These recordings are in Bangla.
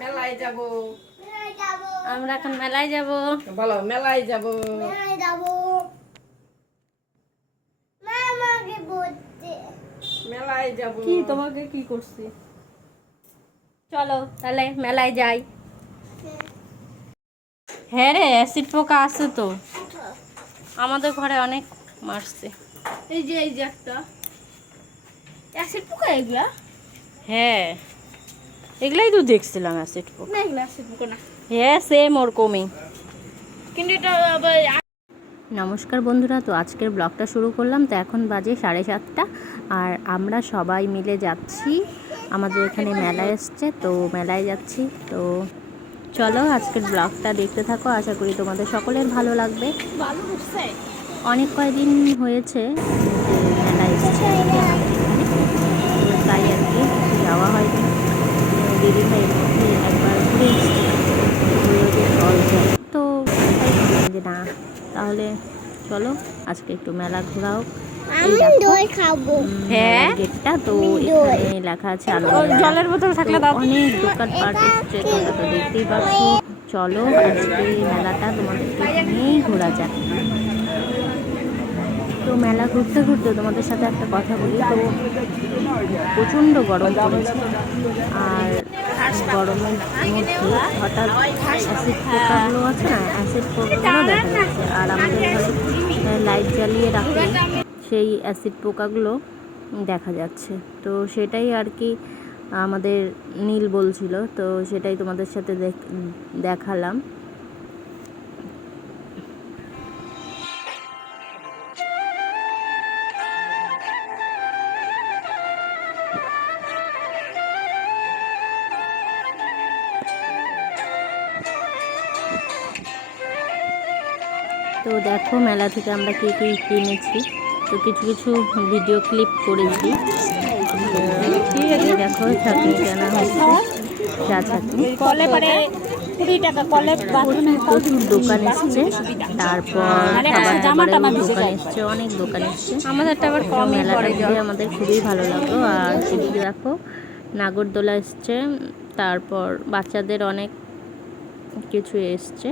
মেলায় যাব। আমরা এখন মেলায় যাব। বলো মেলায় যাব। মেলায় যাব। কি তোমাকে কি করছি? চলো তাহলে মেলায় যাই। হ্যাঁ। রে অ্যাসিড পোকা আছে তো। আমাদের ঘরে অনেক মারছে। এই যে এই যে একটা। অ্যাসিড পোকা এগুলা? হ্যাঁ। এগুলাই তো দেখছিলাম অ্যাসিড পোকা না এগুলা অ্যাসিড পোকা না। হ্যাঁ সেম ওরকমই কিন্তু এটা আবার নমস্কার বন্ধুরা তো আজকের ব্লগটা শুরু করলাম তো এখন বাজে সাড়ে সাতটা আর আমরা সবাই মিলে যাচ্ছি। আমাদের এখানে মেলা এসছে তো মেলায় যাচ্ছি তো চলো আজকের ব্লগটা দেখতে থাকো। আশা করি তোমাদের সকলের ভালো লাগবে। অনেক কয়দিন হয়েছে যে মেলা এসছে। তাই আর কি যাওয়া হয়নি। একবার তো না তাহলে চলো আজকে একটু মেলা ঘোরাও তো লেখা আছে বোতল থাকলে তো দেখতেই চলো আজকে মেলাটা ঘোরা তো মেলা ঘুরতে ঘুরতে তোমাদের সাথে একটা কথা বলি, তো প্রচণ্ড গরম পড়েছে। আর গরমের মধ্যে হঠাৎ অ্যাসিড পোকাগুলো আছে না অ্যাসিড পোকাগুলো দেখা যাচ্ছে আর আমাদের লাইট জ্বালিয়ে রাখলে সেই অ্যাসিড পোকাগুলো দেখা যাচ্ছে। তো সেটাই আর কি আমাদের নীল বলছিল, তো সেটাই তোমাদের সাথে দেখ- দেখালাম। তো দেখো মেলা থেকে আমরা কী কী কিনেছি। তো কিছু কিছু ভিডিও ক্লিপ করেছি। দেখো চাটনি কেনা হচ্ছে। চা চাটনি কুড়ি টাকা কলে প্রচুর দোকান এসছে। তারপর মানে খাবার দোকান এসছে অনেক দোকান এসছে। আমাদেরটা আবার মেলাটা ঘুরে আমাদের খুবই ভালো লাগল। আর এদিকে দেখো নাগরদোলা এসছে তারপর বাচ্চাদের অনেক কিছু এসছে।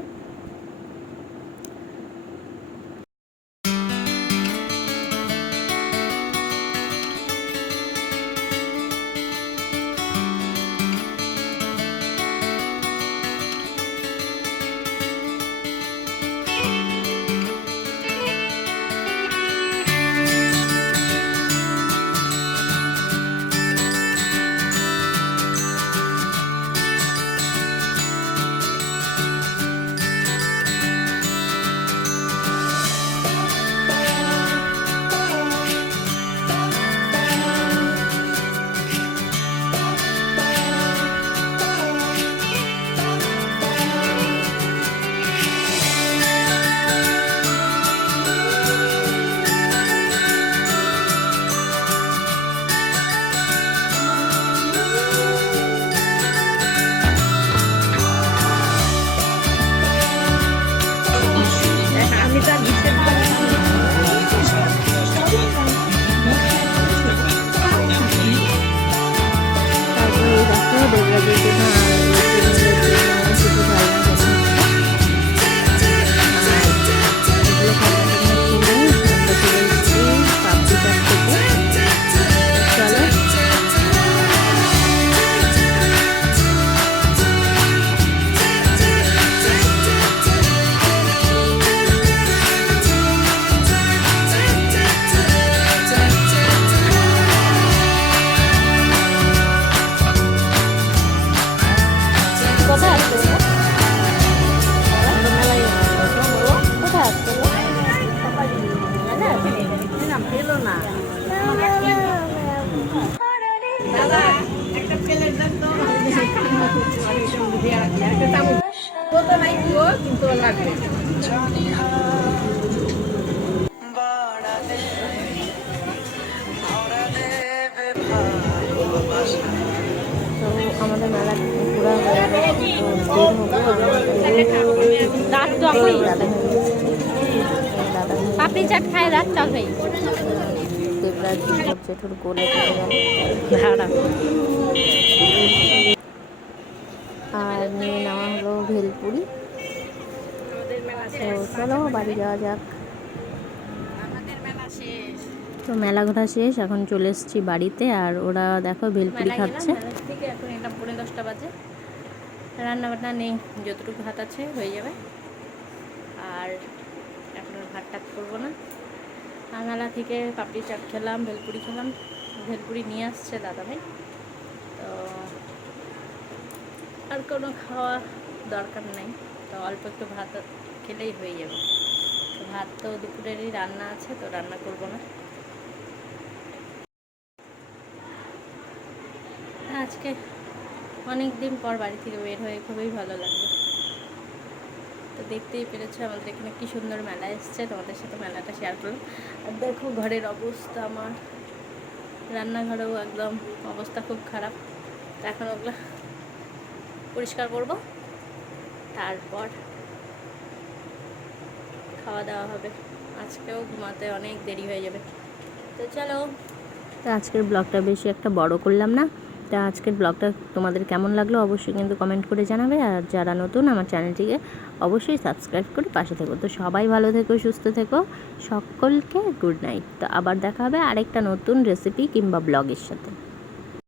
তো। আমাদের মেলা ঘোরা হয়ে গেছে তো বের হব রাত তো এখন দাদা দাদা চাট খায় রাত দেবরাজ জেঠুর গোলে চলে আর নিয়ে নেওয়া হলো ভেলপুরি। আমাদের মেলা তো চলো বাড়ি যাওয়া যাক। আমাদের শেষ তো মেলা ঘোরা শেষ এখন চলে এসেছি বাড়িতে। আর ওরা দেখো ভেলপুরি খাচ্ছে। এখন এটা পৌনে দশটা বাজে। রান্না বান্না নেই যতটুকু ভাত আছে হয়ে যাবে। আর এখন ভাত টাত করব না। আর মেলা থেকে পাপড়ি চাট খেলাম, ভেলপুরি খেলাম। ভেলপুরি নিয়ে আসছে দাদা ভাই তো আর কোনো খাওয়া দরকার নেই। তো অল্প একটু ভাত খেলেই হয়ে যাবে। তো ভাত তো দুপুরেরই রান্না আছে, তো রান্না করব না। আজকে অনেক দিন পর বাড়ি থেকে বের হয়ে খুবই ভালো লাগল। তো দেখতেই পেরেছ আমাদের এখানে কি সুন্দর মেলা এসছে, তোমাদের সাথে মেলাটা শেয়ার করলাম। আর দেখো ঘরের অবস্থা আমার। রান্নাঘরেও একদম অবস্থা খুব খারাপ। তো এখন ওগুলো পরিষ্কার করব। তারপর খাওয়া দাওয়া হবে। আজকেও ঘুমাতে অনেক দেরি হয়ে যাবে। তো চলো। তো আজকের ব্লগটা বেশি একটা বড় করলাম না। তা আজকের ব্লগটা তোমাদের কেমন লাগল অবশ্যই কিন্তু কমেন্ট করে জানাবে। আর যারা নতুন আমার চ্যানেলটিকে অবশ্যই সাবস্ক্রাইব করে পাশে থেকো। তো সবাই ভালো থেকো, সুস্থ থেকো। সকলকে গুড নাইট তো আবার দেখা হবে আরেকটা নতুন রেসিপি কিংবা ব্লগের সাথে।